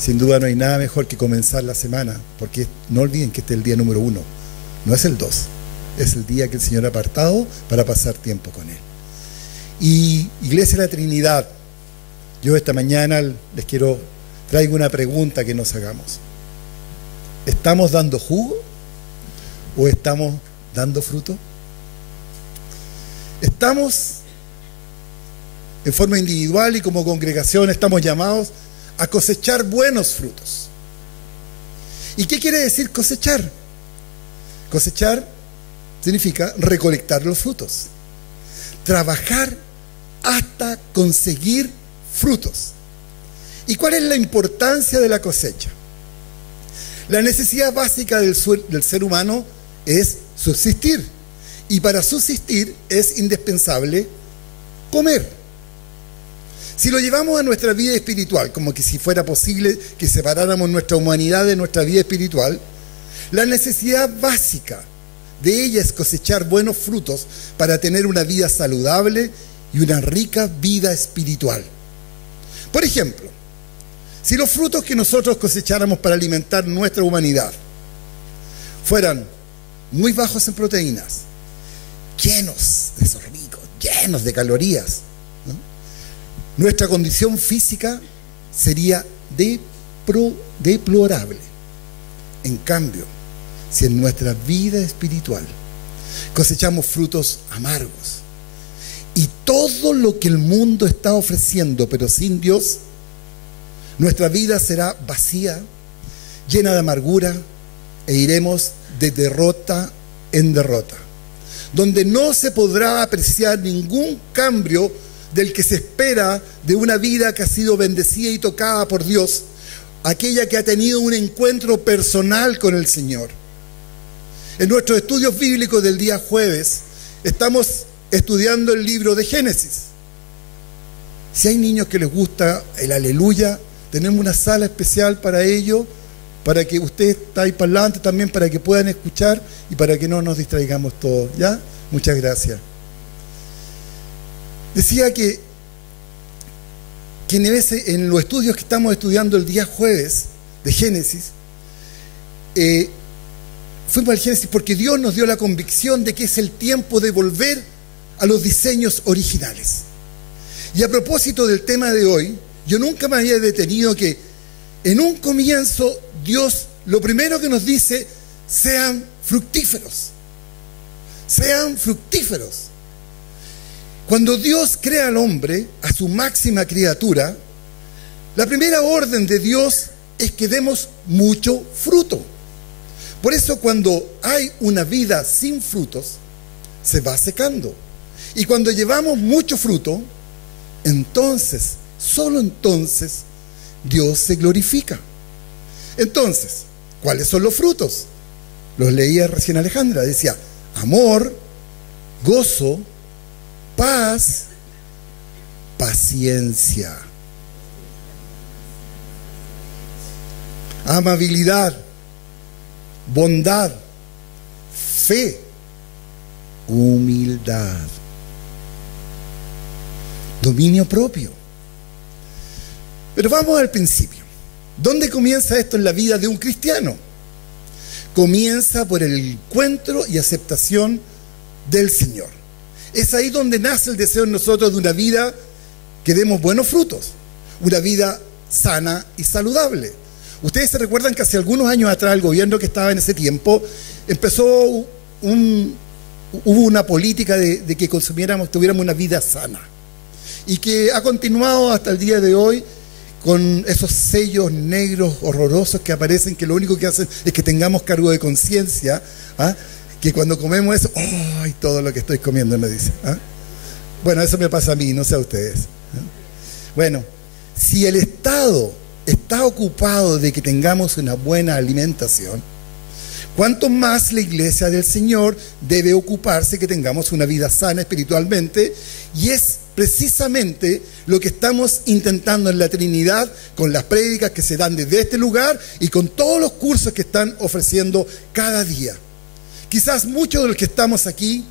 Sin duda no hay nada mejor que comenzar la semana, porque no olviden que este es el día número 1, no es el 2, es el día que el Señor ha apartado para pasar tiempo con Él. Y Iglesia de la Trinidad, yo esta mañana traigo una pregunta que nos hagamos. ¿Estamos dando jugo o estamos dando fruto? Estamos en forma individual y como congregación estamos llamados a cosechar buenos frutos. ¿Y qué quiere decir cosechar? Cosechar significa recolectar los frutos, trabajar hasta conseguir frutos. ¿Y cuál es la importancia de la cosecha? La necesidad básica del ser humano es subsistir, y para subsistir es indispensable comer. Si lo llevamos a nuestra vida espiritual, como que si fuera posible que separáramos nuestra humanidad de nuestra vida espiritual, la necesidad básica de ella es cosechar buenos frutos para tener una vida saludable y una rica vida espiritual. Por ejemplo, si los frutos que nosotros cosecháramos para alimentar nuestra humanidad fueran muy bajos en proteínas, llenos de esos ricos, llenos de calorías, nuestra condición física sería deplorable. En cambio, si en nuestra vida espiritual cosechamos frutos amargos y todo lo que el mundo está ofreciendo, pero sin Dios, nuestra vida será vacía, llena de amargura, e iremos de derrota en derrota, donde no se podrá apreciar ningún cambio del que se espera de una vida que ha sido bendecida y tocada por Dios, aquella que ha tenido un encuentro personal con el Señor. En nuestros estudios bíblicos del día jueves estamos estudiando el libro de Génesis. Si hay niños que les gusta el aleluya, tenemos una sala especial para ello, para que usted está ahí parlante también, para que puedan escuchar y para que no nos distraigamos todos, ¿ya? Muchas gracias. Decía que en los estudios que estamos estudiando el día jueves de Génesis, fuimos al Génesis porque Dios nos dio la convicción de que es el tiempo de volver a los diseños originales. Y a propósito del tema de hoy, yo nunca me había detenido que en un comienzo Dios lo primero que nos dice: sean fructíferos. Sean fructíferos. Cuando Dios crea al hombre, a su máxima criatura, la primera orden de Dios es que demos mucho fruto. Por eso cuando hay una vida sin frutos, se va secando. Y cuando llevamos mucho fruto, entonces, solo entonces, Dios se glorifica. Entonces, ¿cuáles son los frutos? Los leía recién Alejandra, decía: amor, gozo, paz, paciencia, amabilidad, bondad, fe, humildad, dominio propio. Pero vamos al principio. ¿Dónde comienza esto en la vida de un cristiano? Comienza por el encuentro y aceptación del Señor. Es ahí donde nace el deseo en nosotros de una vida que demos buenos frutos, una vida sana y saludable. Ustedes se recuerdan que hace algunos años atrás el gobierno que estaba en ese tiempo hubo una política de que tuviéramos una vida sana, y que ha continuado hasta el día de hoy con esos sellos negros horrorosos que aparecen, que lo único que hacen es que tengamos cargo de conciencia, que cuando comemos eso, ¡ay! Todo lo que estoy comiendo, me dice. Bueno, eso me pasa a mí, no sé a ustedes. Bueno, si el Estado está ocupado de que tengamos una buena alimentación, ¿cuánto más la Iglesia del Señor debe ocuparse que tengamos una vida sana espiritualmente? Y es precisamente lo que estamos intentando en la Trinidad, con las prédicas que se dan desde este lugar y con todos los cursos que están ofreciendo cada día. Quizás muchos de los que estamos aquí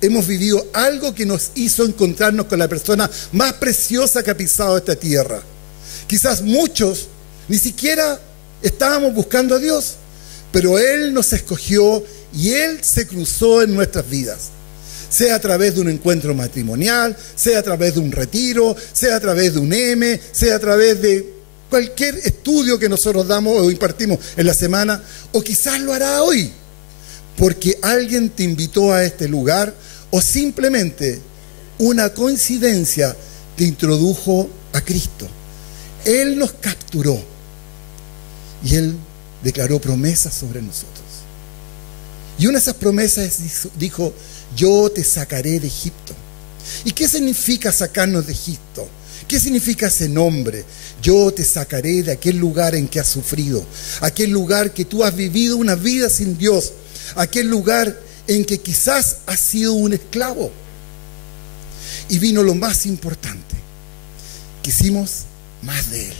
hemos vivido algo que nos hizo encontrarnos con la persona más preciosa que ha pisado esta tierra. Quizás muchos Ni siquiera estábamos buscando a Dios, pero Él nos escogió y Él se cruzó en nuestras vidas. Sea a través de un encuentro matrimonial, sea a través de un retiro, sea a través de un M, sea a través de cualquier estudio que nosotros damos o impartimos en la semana, o quizás lo hará hoy, porque alguien te invitó a este lugar, o simplemente una coincidencia te introdujo a Cristo. Él nos capturó y Él declaró promesas sobre nosotros. Y una de esas promesas dijo: yo te sacaré de Egipto. ¿Y qué significa sacarnos de Egipto? ¿Qué significa ese nombre? Yo te sacaré de aquel lugar en que has sufrido, aquel lugar que tú has vivido una vida sin Dios, aquel lugar en que quizás has sido un esclavo. Y vino lo más importante: quisimos más de Él,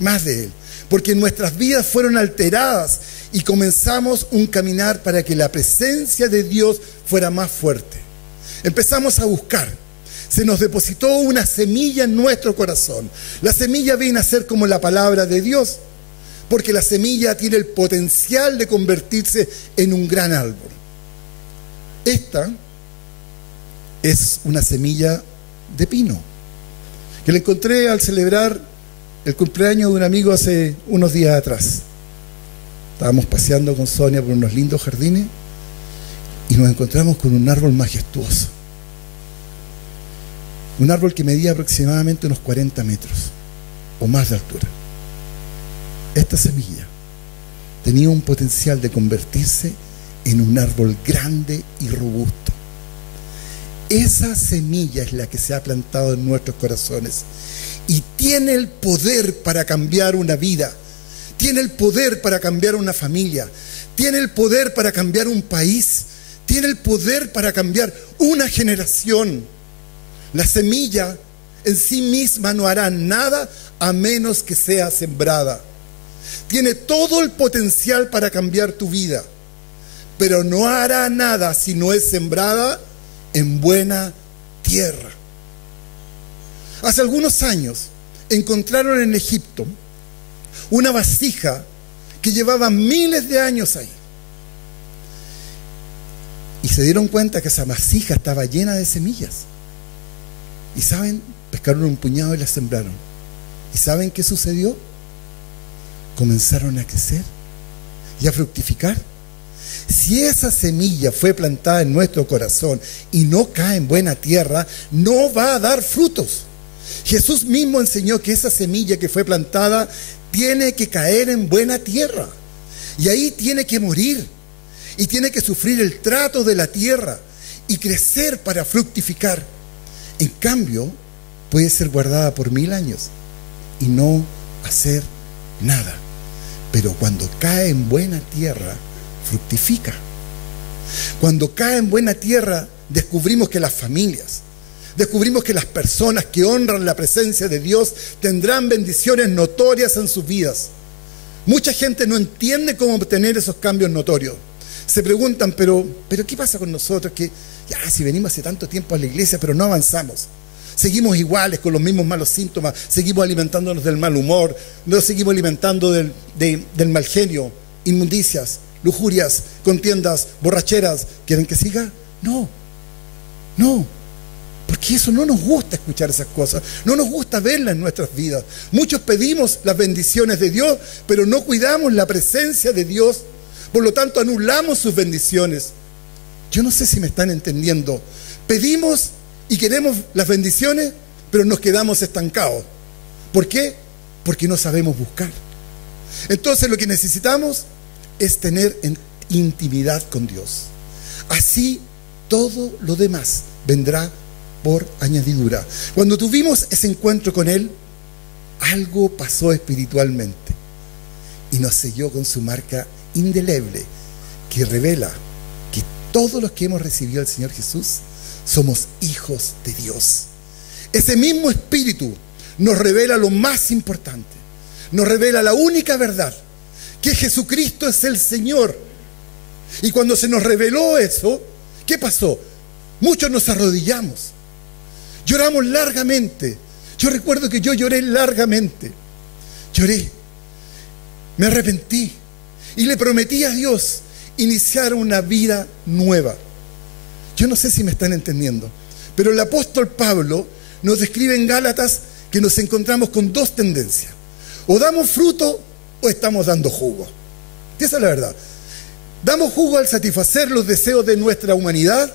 más de Él, porque nuestras vidas fueron alteradas y comenzamos un caminar para que la presencia de Dios fuera más fuerte. Empezamos a buscar. Se nos depositó una semilla en nuestro corazón. La semilla viene a ser como la palabra de Dios, porque la semilla tiene el potencial de convertirse en un gran árbol. Esta es una semilla de pino, que la encontré al celebrar el cumpleaños de un amigo hace unos días atrás. Estábamos paseando con Sonia por unos lindos jardines y nos encontramos con un árbol majestuoso. Un árbol que medía aproximadamente unos 40 metros o más de altura. Esta semilla tenía un potencial de convertirse en un árbol grande y robusto. Esa semilla es la que se ha plantado en nuestros corazones y tiene el poder para cambiar una vida, tiene el poder para cambiar una familia, tiene el poder para cambiar un país, tiene el poder para cambiar una generación. La semilla en sí misma no hará nada a menos que sea sembrada. Tiene todo el potencial para cambiar tu vida, pero no hará nada si no es sembrada en buena tierra. Hace algunos años encontraron en Egipto una vasija que llevaba miles de años ahí. Y se dieron cuenta que esa vasija estaba llena de semillas. Y ¿saben? Pescaron un puñado y la sembraron. ¿Y saben qué sucedió? Comenzaron a crecer y a fructificar. Si esa semilla fue plantada en nuestro corazón y no cae en buena tierra, no va a dar frutos. Jesús mismo enseñó que esa semilla que fue plantada tiene que caer en buena tierra. Y ahí tiene que morir. Y tiene que sufrir el trato de la tierra y crecer para fructificar. En cambio, puede ser guardada por 1000 años y no hacer nada. Pero cuando cae en buena tierra, fructifica. Cuando cae en buena tierra, descubrimos que las familias, descubrimos que las personas que honran la presencia de Dios tendrán bendiciones notorias en sus vidas. Mucha gente no entiende cómo obtener esos cambios notorios. Se preguntan, pero ¿qué pasa con nosotros? Que ya, si venimos hace tanto tiempo a la iglesia, pero no avanzamos. Seguimos iguales, con los mismos malos síntomas, seguimos alimentándonos del mal humor, nos seguimos alimentando del mal genio, inmundicias, lujurias, contiendas, borracheras. ¿Quieren que siga? No, porque eso no nos gusta escuchar esas cosas, no nos gusta verlas en nuestras vidas. Muchos pedimos las bendiciones de Dios, pero no cuidamos la presencia de Dios, por lo tanto anulamos sus bendiciones. Yo no sé si me están entendiendo. Pedimos y queremos las bendiciones, pero nos quedamos estancados. ¿Por qué? Porque no sabemos buscar. Entonces lo que necesitamos es tener intimidad con Dios. Así todo lo demás vendrá por añadidura. Cuando tuvimos ese encuentro con Él, algo pasó espiritualmente y nos selló con su marca indeleble que revela que todos los que hemos recibido al Señor Jesús somos hijos de Dios. Ese mismo Espíritu nos revela lo más importante, nos revela la única verdad, que Jesucristo es el Señor. Y cuando se nos reveló eso, ¿qué pasó? Muchos nos arrodillamos, lloramos largamente. Yo recuerdo que yo lloré largamente, lloré me arrepentí y le prometí a Dios iniciar una vida nueva. Yo no sé si me están entendiendo, pero el apóstol Pablo nos describe en Gálatas que nos encontramos con dos tendencias: o damos fruto o estamos dando jugo. Esa es la verdad. ¿Damos jugo al satisfacer los deseos de nuestra humanidad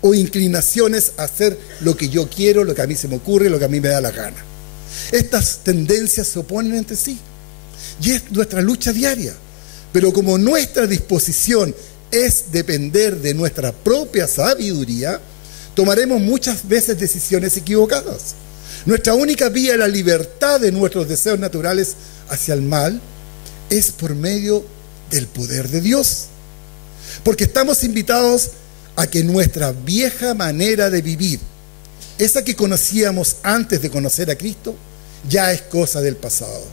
o inclinaciones a hacer lo que yo quiero, lo que a mí se me ocurre, lo que a mí me da la gana? Estas tendencias se oponen entre sí y es nuestra lucha diaria. Pero como nuestra disposición es depender de nuestra propia sabiduría, tomaremos muchas veces decisiones equivocadas. Nuestra única vía a la libertad de nuestros deseos naturales hacia el mal es por medio del poder de Dios. Porque estamos invitados a que nuestra vieja manera de vivir, esa que conocíamos antes de conocer a Cristo, ya es cosa del pasado.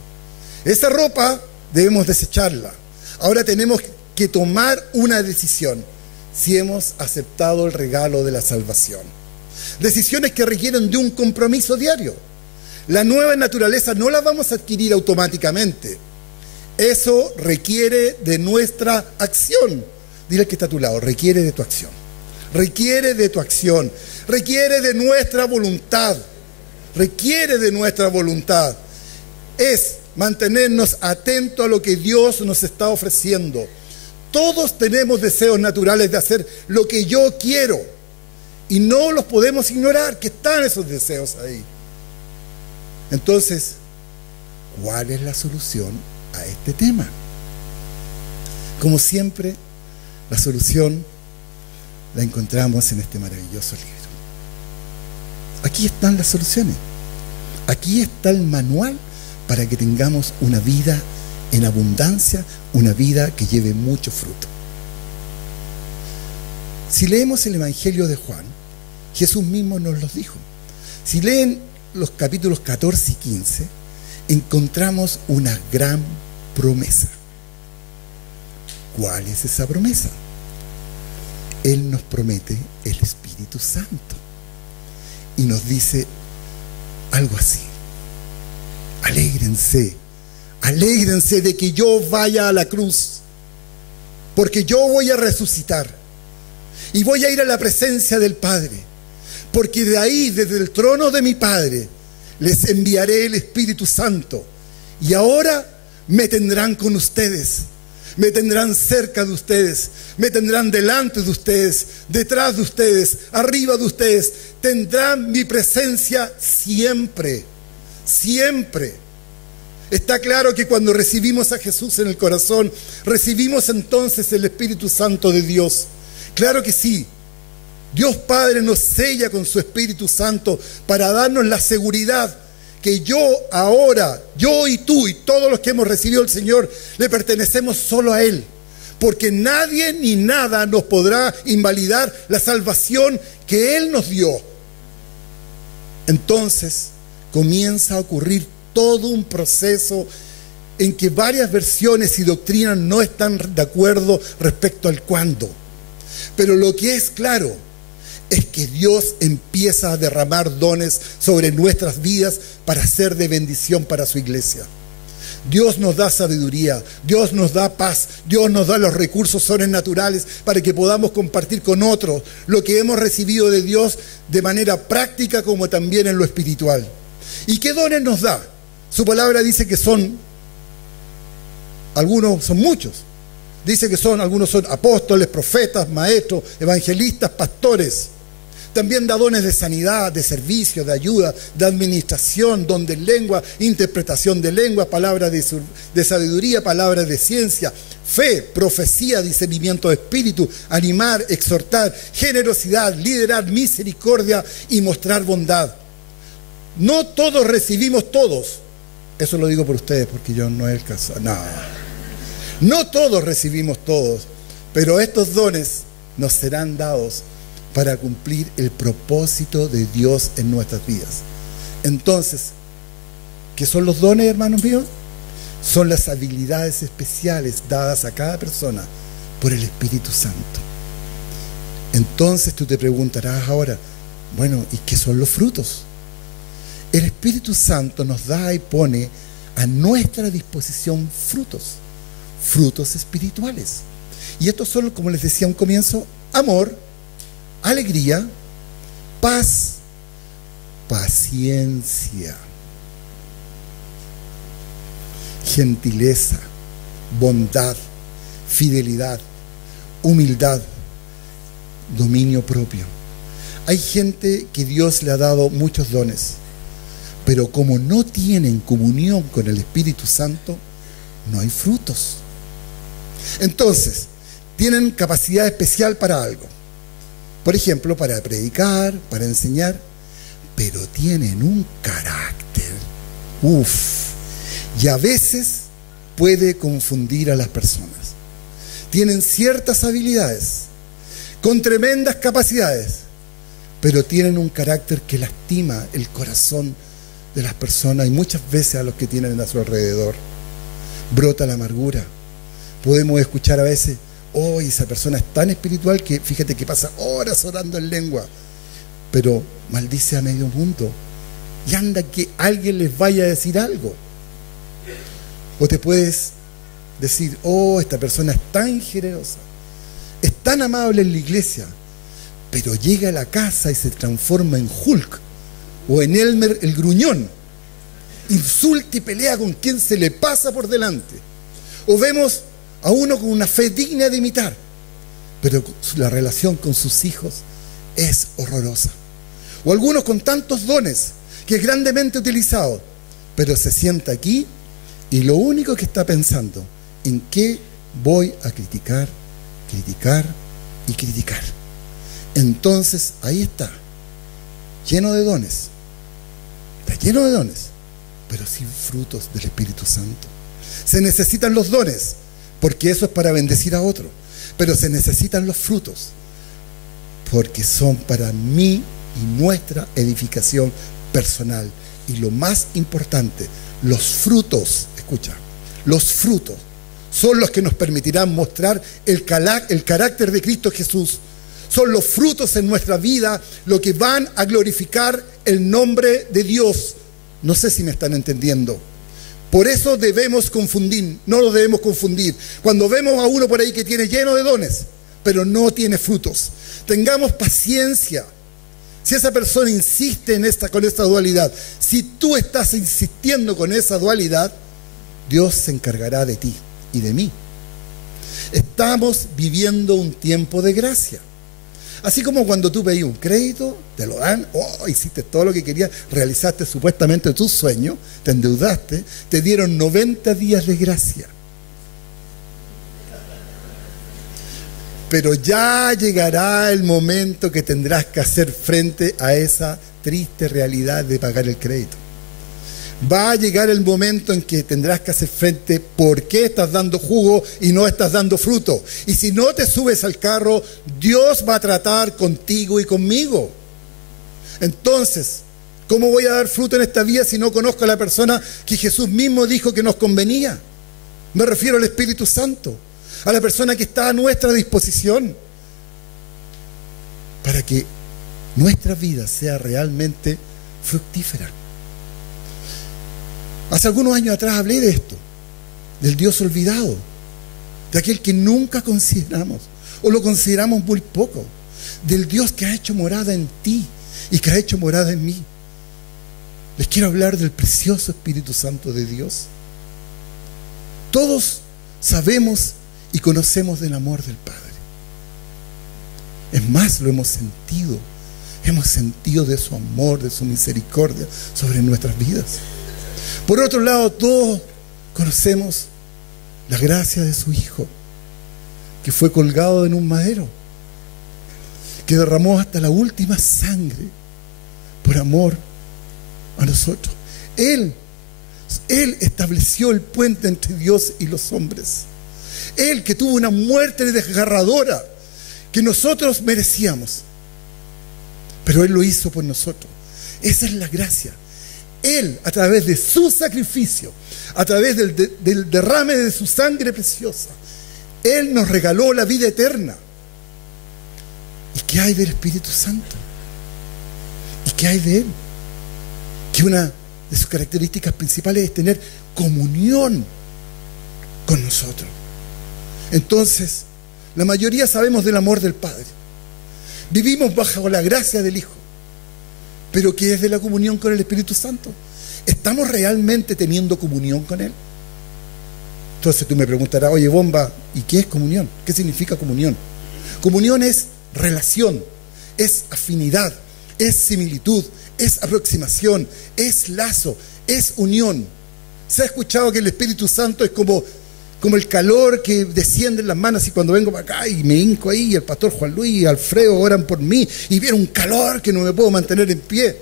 Esa ropa debemos desecharla. Ahora tenemos que tomar una decisión si hemos aceptado el regalo de la salvación. Decisiones que requieren de un compromiso diario. La nueva naturaleza no la vamos a adquirir automáticamente. Eso requiere de nuestra acción. Dile al que está a tu lado: requiere de tu acción. Requiere de tu acción. Requiere de nuestra voluntad. Requiere de nuestra voluntad. Es mantenernos atentos a lo que Dios nos está ofreciendo. Todos tenemos deseos naturales de hacer lo que yo quiero y no los podemos ignorar, que están esos deseos ahí. Entonces, ¿cuál es la solución a este tema? Como siempre, la solución la encontramos en este maravilloso libro. Aquí están las soluciones. Aquí está el manual para que tengamos una vida en abundancia, una vida que lleve mucho fruto. Si leemos el Evangelio de Juan, Jesús mismo nos los dijo. Si leen los capítulos 14 y 15, encontramos una gran promesa. ¿Cuál es esa promesa? Él nos promete el Espíritu Santo y nos dice algo así: alégrense, alégrense de que yo vaya a la cruz, porque yo voy a resucitar y voy a ir a la presencia del Padre, porque de ahí, desde el trono de mi Padre, les enviaré el Espíritu Santo y ahora me tendrán con ustedes. Me tendrán cerca de ustedes, me tendrán delante de ustedes, detrás de ustedes, arriba de ustedes. Tendrán mi presencia siempre, siempre. Está claro que cuando recibimos a Jesús en el corazón, recibimos entonces el Espíritu Santo de Dios. Claro que sí. Dios Padre nos sella con su Espíritu Santo para darnos la seguridad que yo ahora, yo y tú y todos los que hemos recibido al Señor, le pertenecemos solo a Él. Porque nadie ni nada nos podrá invalidar la salvación que Él nos dio. Entonces comienza a ocurrir todo un proceso en que varias versiones y doctrinas no están de acuerdo respecto al cuándo. Pero lo que es claro es que Dios empieza a derramar dones sobre nuestras vidas para ser de bendición para su iglesia. Dios nos da sabiduría, Dios nos da paz, Dios nos da los recursos sobrenaturales para que podamos compartir con otros lo que hemos recibido de Dios de manera práctica como también en lo espiritual. ¿Y qué dones nos da? Su palabra dice que algunos son muchos. Dice que algunos son apóstoles, profetas, maestros, evangelistas, pastores. También da dones de sanidad, de servicio, de ayuda, de administración, don de lengua, interpretación de lengua, palabras de sabiduría, palabras de ciencia, fe, profecía, discernimiento de espíritu, animar, exhortar, generosidad, liderar, misericordia y mostrar bondad. No todos recibimos todos. Eso lo digo por ustedes porque yo no es el caso. No todos recibimos todos, pero estos dones nos serán dados para cumplir el propósito de Dios en nuestras vidas. Entonces, ¿qué son los dones, hermanos míos? Son las habilidades especiales dadas a cada persona por el Espíritu Santo. Entonces tú te preguntarás ahora, bueno, ¿y qué son los frutos? El Espíritu Santo nos da y pone a nuestra disposición frutos. frutos espirituales. Y estos son, como les decía a un comienzo, amor, alegría, paz, paciencia, gentileza, bondad, fidelidad, humildad, dominio propio. Hay gente que Dios le ha dado muchos dones, pero como no tienen comunión con el Espíritu Santo, no hay frutos. Entonces, tienen capacidad especial para algo. Por ejemplo, para predicar, para enseñar, pero tienen un carácter. Y a veces puede confundir a las personas. Tienen ciertas habilidades, con tremendas capacidades, pero tienen un carácter que lastima el corazón de las personas y muchas veces a los que tienen a su alrededor. Brota la amargura. Podemos escuchar a veces, esa persona es tan espiritual que fíjate que pasa horas orando en lengua, pero maldice a medio mundo y anda que alguien les vaya a decir algo. O te puedes decir, esta persona es tan generosa, es tan amable en la iglesia, pero llega a la casa y se transforma en Hulk o en Elmer el gruñón, insulta y pelea con quien se le pasa por delante. O vemos a uno con una fe digna de imitar, pero la relación con sus hijos es horrorosa. O algunos con tantos dones que es grandemente utilizado, pero se sienta aquí y lo único que está pensando, ¿en qué voy a criticar, criticar y criticar? Entonces ahí está, lleno de dones, pero sin frutos del Espíritu Santo. Se necesitan los dones, porque eso es para bendecir a otro, pero se necesitan los frutos, porque son para mí y nuestra edificación personal. Y lo más importante, los frutos, escucha, los frutos son los que nos permitirán mostrar el carácter de Cristo Jesús. Son los frutos en nuestra vida lo que van a glorificar el nombre de Dios. No sé si me están entendiendo. Por eso no lo debemos confundir. Cuando vemos a uno por ahí que tiene lleno de dones, pero no tiene frutos, tengamos paciencia. Si esa persona insiste con esta dualidad, si tú estás insistiendo con esa dualidad, Dios se encargará de ti y de mí. Estamos viviendo un tiempo de gracia. Así como cuando tú pedís un crédito, te lo dan, hiciste todo lo que querías, realizaste supuestamente tus sueños, te endeudaste, te dieron 90 días de gracia. Pero ya llegará el momento que tendrás que hacer frente a esa triste realidad de pagar el crédito. Va a llegar el momento en que tendrás que hacer frente por qué estás dando jugo y no estás dando fruto. Y si no te subes al carro, Dios va a tratar contigo y conmigo. Entonces, ¿cómo voy a dar fruto en esta vida si no conozco a la persona que Jesús mismo dijo que nos convenía? Me refiero al Espíritu Santo, a la persona que está a nuestra disposición para que nuestra vida sea realmente fructífera. Hace algunos años atrás hablé de esto, del Dios olvidado, de aquel que nunca consideramos o lo consideramos muy poco, del Dios que ha hecho morada en ti y que ha hecho morada en mí. Les quiero hablar del precioso Espíritu Santo de Dios. Todos sabemos y conocemos del amor del Padre. Es más, lo hemos sentido de su amor, de su misericordia sobre nuestras vidas. Por otro lado, todos conocemos la gracia de su Hijo, que fue colgado en un madero, que derramó hasta la última sangre por amor a nosotros. Él estableció el puente entre Dios y los hombres. Él que tuvo una muerte desgarradora que nosotros merecíamos, pero Él lo hizo por nosotros. Esa es la gracia. Él, a través de su sacrificio, a través del derrame de su sangre preciosa, Él nos regaló la vida eterna. ¿Y qué hay del Espíritu Santo? ¿Y qué hay de Él? Que una de sus características principales es tener comunión con nosotros. Entonces, la mayoría sabemos del amor del Padre. Vivimos bajo la gracia del Hijo. Pero ¿qué es de la comunión con el Espíritu Santo? ¿Estamos realmente teniendo comunión con Él? Entonces tú me preguntarás, oye, Bomba, ¿y qué es comunión? ¿Qué significa comunión? Comunión es relación, es afinidad, es similitud, es aproximación, es lazo, es unión. ¿Se ha escuchado que el Espíritu Santo es como el calor que desciende en las manos? Y cuando vengo para acá y me hinco ahí, y el pastor Juan Luis y Alfredo oran por mí, y viene un calor que no me puedo mantener en pie.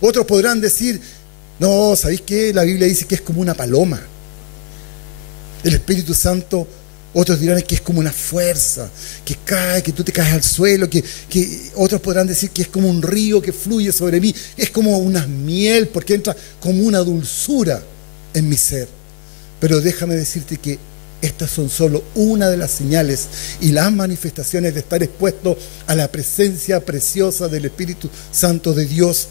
Otros podrán decir, no, ¿sabéis qué? La Biblia dice que es como una paloma. El Espíritu Santo, otros dirán que es como una fuerza, que cae, que tú te caes al suelo, que otros podrán decir que es como un río que fluye sobre mí, es como una miel, porque entra como una dulzura en mi ser. Pero déjame decirte que estas son solo una de las señales y las manifestaciones de estar expuesto a la presencia preciosa del Espíritu Santo de Dios.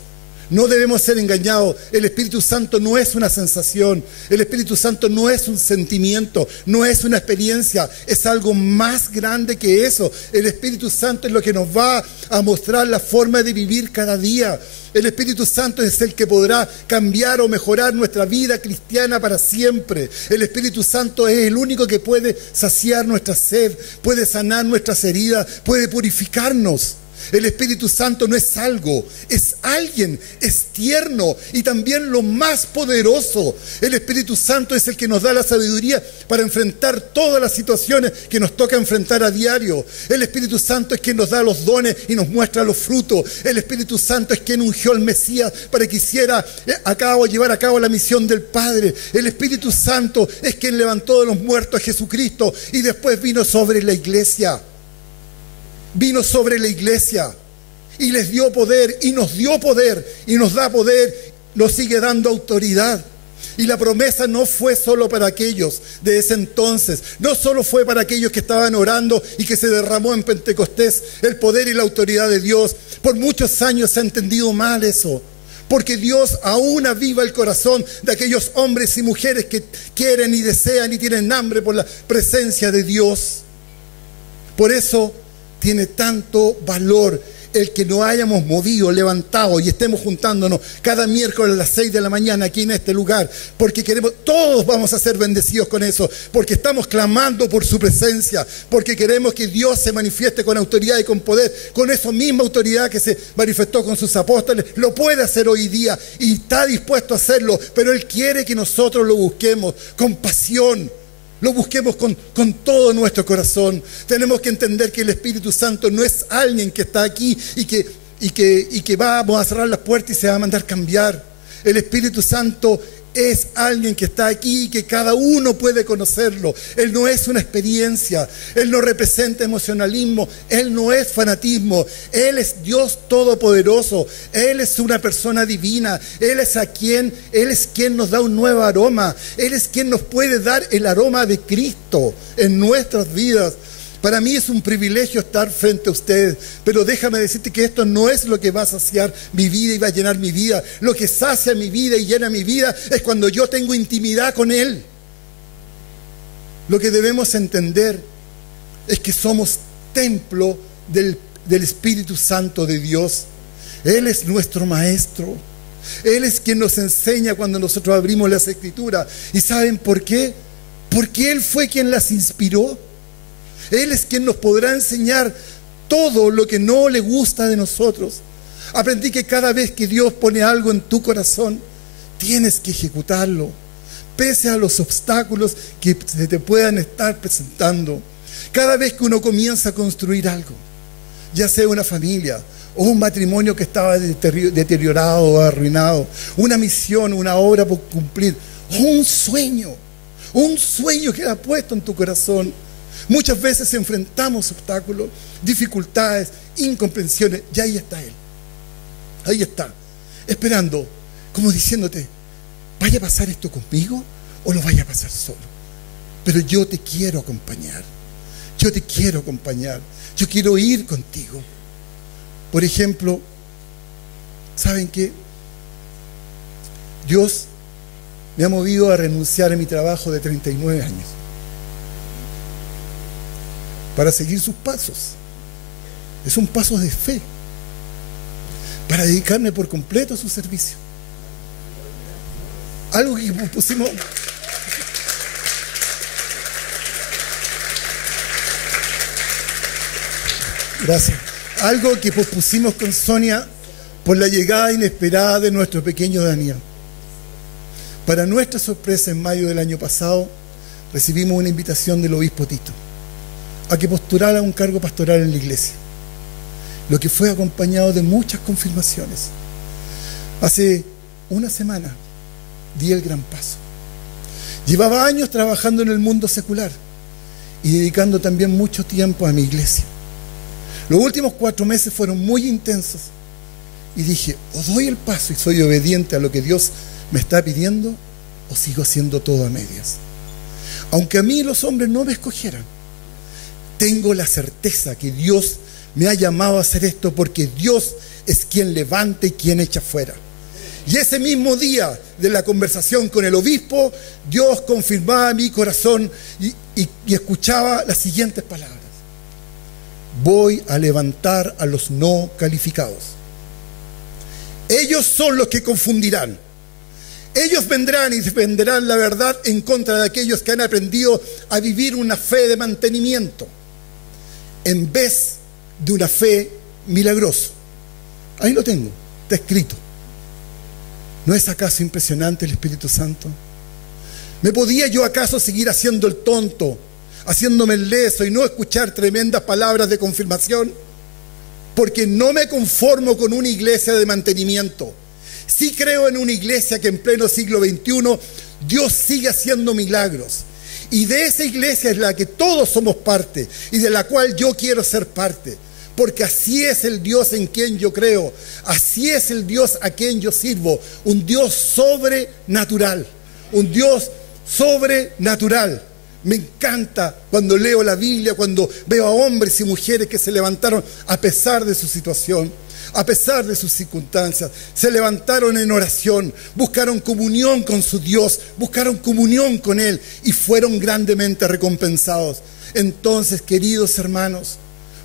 No debemos ser engañados. El Espíritu Santo no es una sensación. El Espíritu Santo no es un sentimiento, no es una experiencia. Es algo más grande que eso. El Espíritu Santo es lo que nos va a mostrar la forma de vivir cada día. El Espíritu Santo es el que podrá cambiar o mejorar nuestra vida cristiana para siempre. El Espíritu Santo es el único que puede saciar nuestra sed, puede sanar nuestras heridas, puede purificarnos. El Espíritu Santo no es algo, es alguien, es tierno y también lo más poderoso. El Espíritu Santo es el que nos da la sabiduría para enfrentar todas las situaciones que nos toca enfrentar a diario. El Espíritu Santo es quien nos da los dones y nos muestra los frutos. El Espíritu Santo es quien ungió al Mesías para que hiciera llevar a cabo la misión del Padre. El Espíritu Santo es quien levantó de los muertos a Jesucristo y después vino sobre la iglesia. Vino sobre la iglesia y les dio poder y nos dio poder y nos da poder, nos sigue dando autoridad. Y la promesa no fue solo para aquellos de ese entonces, no solo fue para aquellos que estaban orando y que se derramó en Pentecostés el poder y la autoridad de Dios. Por muchos años se ha entendido mal eso, porque Dios aún aviva el corazón de aquellos hombres y mujeres que quieren y desean y tienen hambre por la presencia de Dios. Por eso tiene tanto valor el que nos hayamos movido, levantado y estemos juntándonos cada miércoles a las 6 de la mañana aquí en este lugar, porque todos vamos a ser bendecidos con eso, porque estamos clamando por su presencia, porque queremos que Dios se manifieste con autoridad y con poder, con esa misma autoridad que se manifestó con sus apóstoles. Lo puede hacer hoy día y está dispuesto a hacerlo, pero Él quiere que nosotros lo busquemos con pasión. Lo busquemos con todo nuestro corazón. Tenemos que entender que el Espíritu Santo no es alguien que está aquí y que vamos a cerrar las puertas y se va a mandar cambiar. El Espíritu Santo es alguien que está aquí y que cada uno puede conocerlo. Él no es una experiencia, Él no representa emocionalismo, Él no es fanatismo, Él es Dios todopoderoso, Él es una persona divina, Él es quien nos da un nuevo aroma, Él es quien nos puede dar el aroma de Cristo en nuestras vidas. Para mí es un privilegio estar frente a ustedes, pero déjame decirte que esto no es lo que va a saciar mi vida y va a llenar mi vida. Lo que sacia mi vida y llena mi vida es cuando yo tengo intimidad con Él. Lo que debemos entender es que somos templo del Espíritu Santo de Dios. Él es nuestro Maestro. Él es quien nos enseña cuando nosotros abrimos las Escrituras. ¿Y saben por qué? Porque Él fue quien las inspiró. Él es quien nos podrá enseñar todo lo que no le gusta de nosotros. Aprendí que cada vez que Dios pone algo en tu corazón, tienes que ejecutarlo, pese a los obstáculos que se te puedan estar presentando. Cada vez que uno comienza a construir algo, ya sea una familia o un matrimonio que estaba deteriorado o arruinado, una misión, una obra por cumplir, o un sueño que ha puesto en tu corazón. Muchas veces enfrentamos obstáculos, dificultades, incomprensiones, y ahí está Él. Ahí está, esperando, como diciéndote, ¿vaya a pasar esto conmigo o lo vaya a pasar solo? Pero yo te quiero acompañar, yo te quiero acompañar, yo quiero ir contigo. Por ejemplo, ¿saben qué? Dios me ha movido a renunciar a mi trabajo de 39 años. para seguir sus pasos. Es un paso de fe para dedicarme por completo a su servicio. Algo que pusimos... Gracias. Algo que pospusimos con Sonia por la llegada inesperada de nuestro pequeño Daniel. Para nuestra sorpresa, en mayo del año pasado, recibimos una invitación del obispo Tito a que postulara un cargo pastoral en la iglesia, lo que fue acompañado de muchas confirmaciones. Hace una semana di el gran paso. Llevaba años trabajando en el mundo secular y dedicando también mucho tiempo a mi iglesia. Los últimos 4 meses fueron muy intensos y dije, o doy el paso y soy obediente a lo que Dios me está pidiendo, o sigo haciendo todo a medias. Aunque a mí los hombres no me escogieran, tengo la certeza que Dios me ha llamado a hacer esto, porque Dios es quien levanta y quien echa fuera. Y ese mismo día de la conversación con el obispo, Dios confirmaba mi corazón y escuchaba las siguientes palabras: voy a levantar a los no calificados. Ellos son los que confundirán. Ellos vendrán y defenderán la verdad en contra de aquellos que han aprendido a vivir una fe de mantenimiento en vez de una fe milagrosa. Ahí lo tengo, está escrito. ¿No es acaso impresionante el Espíritu Santo? ¿Me podía yo acaso seguir haciendo el tonto, haciéndome el leso y no escuchar tremendas palabras de confirmación? Porque no me conformo con una iglesia de mantenimiento. Sí creo en una iglesia que en pleno siglo XXI Dios sigue haciendo milagros. Y de esa iglesia es la que todos somos parte y de la cual yo quiero ser parte. Porque así es el Dios en quien yo creo. Así es el Dios a quien yo sirvo. Un Dios sobrenatural. Un Dios sobrenatural. Me encanta cuando leo la Biblia, cuando veo a hombres y mujeres que se levantaron a pesar de su situación, a pesar de sus circunstancias. Se levantaron en oración, buscaron comunión con su Dios, buscaron comunión con Él y fueron grandemente recompensados. Entonces, queridos hermanos,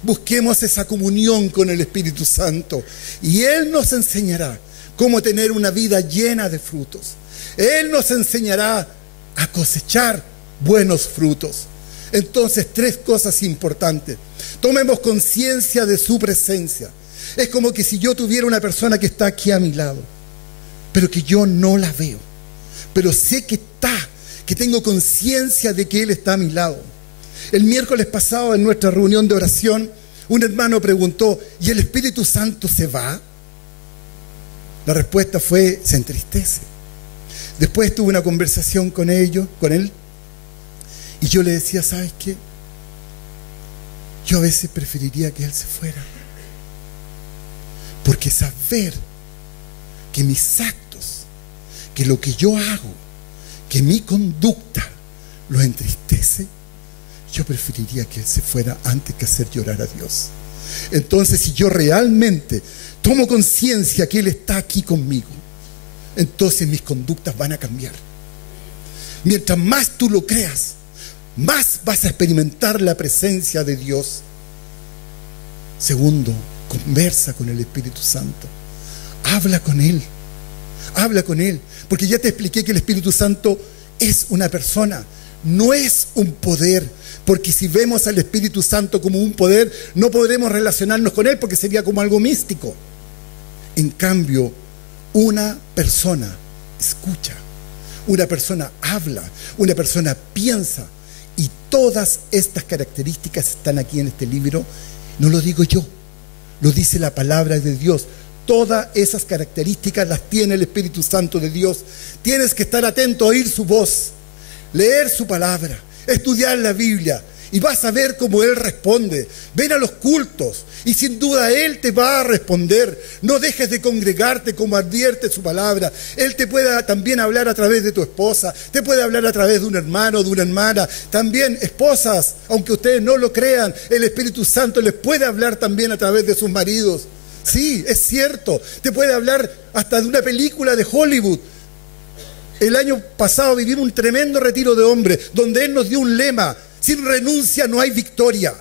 busquemos esa comunión con el Espíritu Santo y Él nos enseñará cómo tener una vida llena de frutos. Él nos enseñará a cosechar buenos frutos. Entonces, 3 cosas importantes. Tomemos conciencia de su presencia. Es como que si yo tuviera una persona que está aquí a mi lado, pero que yo no la veo, pero sé que está, que tengo conciencia de que Él está a mi lado. El miércoles pasado, en nuestra reunión de oración, un hermano preguntó: ¿y el Espíritu Santo se va? La respuesta fue: se entristece. Después tuve una conversación con él, y yo le decía: ¿sabes qué? Yo a veces preferiría que Él se fuera, porque saber que mis actos, que lo que yo hago, que mi conducta lo entristece, yo preferiría que Él se fuera antes que hacer llorar a Dios. Entonces, si yo realmente tomo conciencia que Él está aquí conmigo, entonces mis conductas van a cambiar. Mientras más tú lo creas, más vas a experimentar la presencia de Dios. Segundo, conversa con el Espíritu Santo. Habla con Él. Habla con Él. Porque ya te expliqué que el Espíritu Santo es una persona, no es un poder. Porque si vemos al Espíritu Santo como un poder, no podremos relacionarnos con Él, porque sería como algo místico. En cambio, una persona escucha, una persona habla, una persona piensa. Y todas estas características están aquí en este libro. No lo digo yo, lo dice la palabra de Dios. Todas esas características las tiene el Espíritu Santo de Dios. Tienes que estar atento a oír su voz, leer su palabra, estudiar la Biblia, y vas a ver cómo Él responde. Ven a los cultos y sin duda Él te va a responder. No dejes de congregarte, como advierte su palabra. Él te puede también hablar a través de tu esposa, te puede hablar a través de un hermano, de una hermana. También esposas, aunque ustedes no lo crean, el Espíritu Santo les puede hablar también a través de sus maridos. Sí, es cierto, te puede hablar hasta de una película de Hollywood. El año pasado vivimos un tremendo retiro de hombres donde Él nos dio un lema: sin renuncia no hay victoria.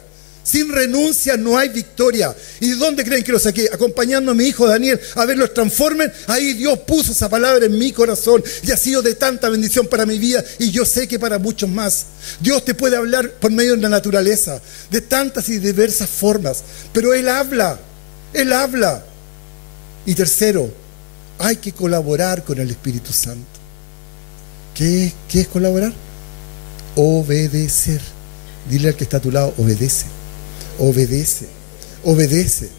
Sin renuncia no hay victoria. ¿Y de dónde creen que lo saqué? Acompañando a mi hijo Daniel a ver los Transformers. Ahí Dios puso esa palabra en mi corazón y ha sido de tanta bendición para mi vida, y yo sé que para muchos más. Dios te puede hablar por medio de la naturaleza, de tantas y diversas formas, pero Él habla. Él habla. Y tercero, hay que colaborar con el Espíritu Santo. ¿Qué es colaborar? Obedecer. Dile al que está a tu lado, obedece. Obedece, obedece.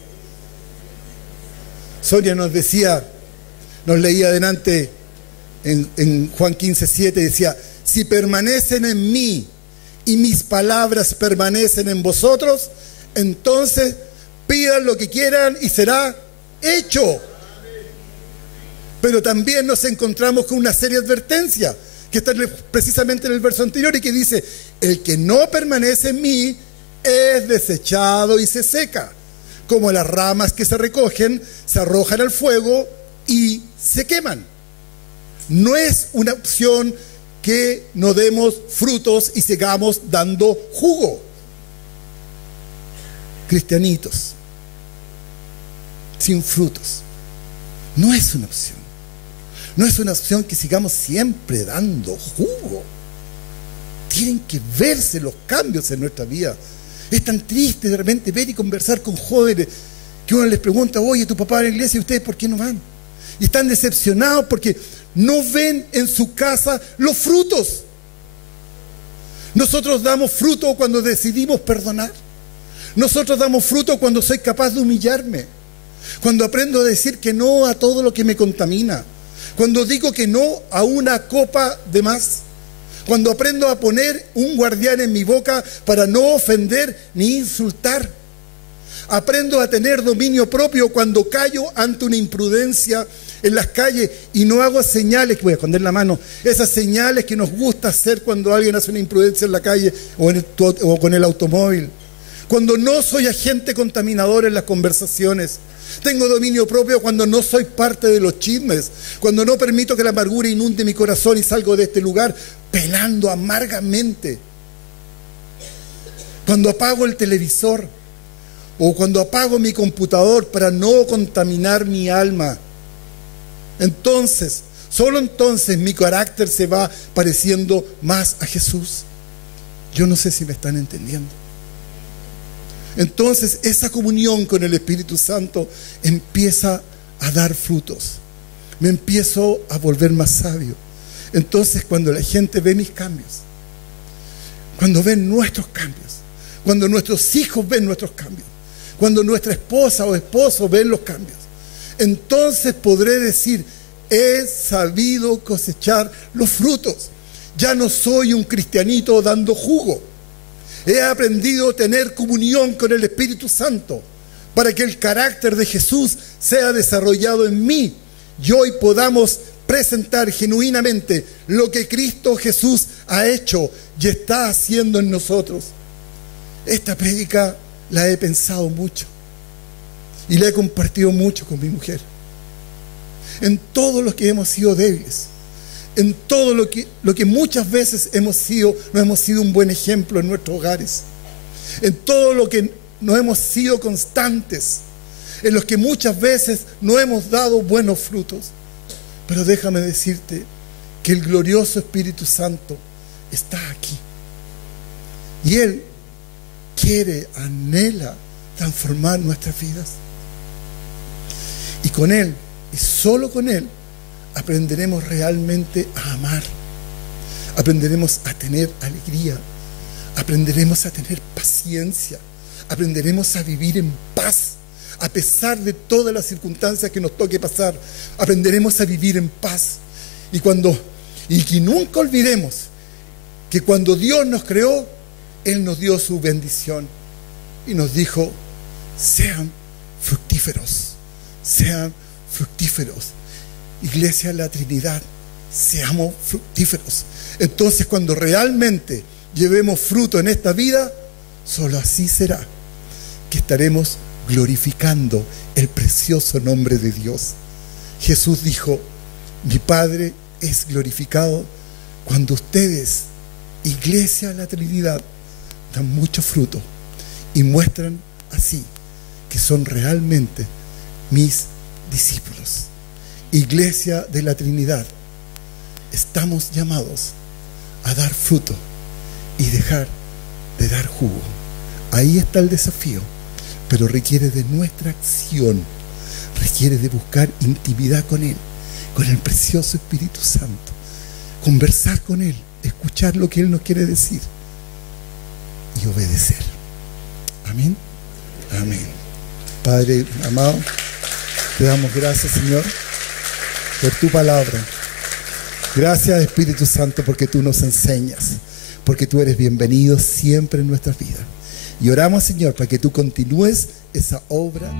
Sonia nos decía, nos leía adelante en Juan 15:7, decía: si permanecen en mí y mis palabras permanecen en vosotros, entonces pidan lo que quieran y será hecho. Pero también nos encontramos con una seria advertencia que está precisamente en el verso anterior y que dice: el que no permanece en mí es desechado y se seca, como las ramas que se recogen, se arrojan al fuego y se queman. No es una opción que no demos frutos y sigamos dando jugo. Cristianitos sin frutos no es una opción. No es una opción que sigamos siempre dando jugo. Tienen que verse los cambios en nuestra vida. Es tan triste de repente ver y conversar con jóvenes que uno les pregunta: oye, tu papá va a la iglesia, ¿y ustedes por qué no van? Y están decepcionados porque no ven en su casa los frutos. Nosotros damos fruto cuando decidimos perdonar. Nosotros damos fruto cuando soy capaz de humillarme, cuando aprendo a decir que no a todo lo que me contamina, cuando digo que no a una copa de más, cuando aprendo a poner un guardián en mi boca para no ofender ni insultar. Aprendo a tener dominio propio cuando callo ante una imprudencia en las calles y no hago señales, que voy a esconder la mano, esas señales que nos gusta hacer cuando alguien hace una imprudencia en la calle o con el automóvil. Cuando no soy agente contaminador en las conversaciones. Tengo dominio propio cuando no soy parte de los chismes, cuando no permito que la amargura inunde mi corazón y salgo de este lugar pelando amargamente. Cuando apago el televisor o cuando apago mi computador para no contaminar mi alma. Entonces, solo entonces mi carácter se va pareciendo más a Jesús. Yo no sé si me están entendiendo. Entonces esa comunión con el Espíritu Santo empieza a dar frutos. Me empiezo a volver más sabio. Entonces cuando la gente ve mis cambios, cuando ven nuestros cambios, cuando nuestros hijos ven nuestros cambios, cuando nuestra esposa o esposo ven los cambios, entonces podré decir: he sabido cosechar los frutos. Ya no soy un cristianito dando jugo. He aprendido a tener comunión con el Espíritu Santo para que el carácter de Jesús sea desarrollado en mí y hoy podamos presentar genuinamente lo que Cristo Jesús ha hecho y está haciendo en nosotros. Esta prédica la he pensado mucho y la he compartido mucho con mi mujer. En todo lo que hemos sido débiles, en todo lo que muchas veces no hemos sido un buen ejemplo en nuestros hogares, en todo lo que no hemos sido constantes, en los que muchas veces no hemos dado buenos frutos. Pero déjame decirte que el glorioso Espíritu Santo está aquí y Él anhela transformar nuestras vidas, y con Él y solo con Él aprenderemos realmente a amar, aprenderemos a tener alegría, aprenderemos a tener paciencia, aprenderemos a vivir en paz, a pesar de todas las circunstancias que nos toque pasar. Aprenderemos a vivir en paz. Y que nunca olvidemos que cuando Dios nos creó, Él nos dio su bendición y nos dijo: sean fructíferos, sean fructíferos. Iglesia de la Trinidad, seamos fructíferos. Entonces, cuando realmente llevemos fruto en esta vida, solo así será que estaremos glorificando el precioso nombre de Dios. Jesús dijo: mi Padre es glorificado cuando ustedes, Iglesia de la Trinidad, dan mucho fruto y muestran así que son realmente mis discípulos. Iglesia de la Trinidad, estamos llamados a dar fruto y dejar de dar jugo. Ahí está el desafío, pero requiere de nuestra acción, requiere de buscar intimidad con Él, con el precioso Espíritu Santo, conversar con Él, escuchar lo que Él nos quiere decir y obedecer. Amén. Amén. Padre amado, te damos gracias, Señor, por tu palabra. Gracias, Espíritu Santo, porque tú nos enseñas, porque tú eres bienvenido siempre en nuestras vidas. Y oramos, Señor, para que tú continúes esa obra.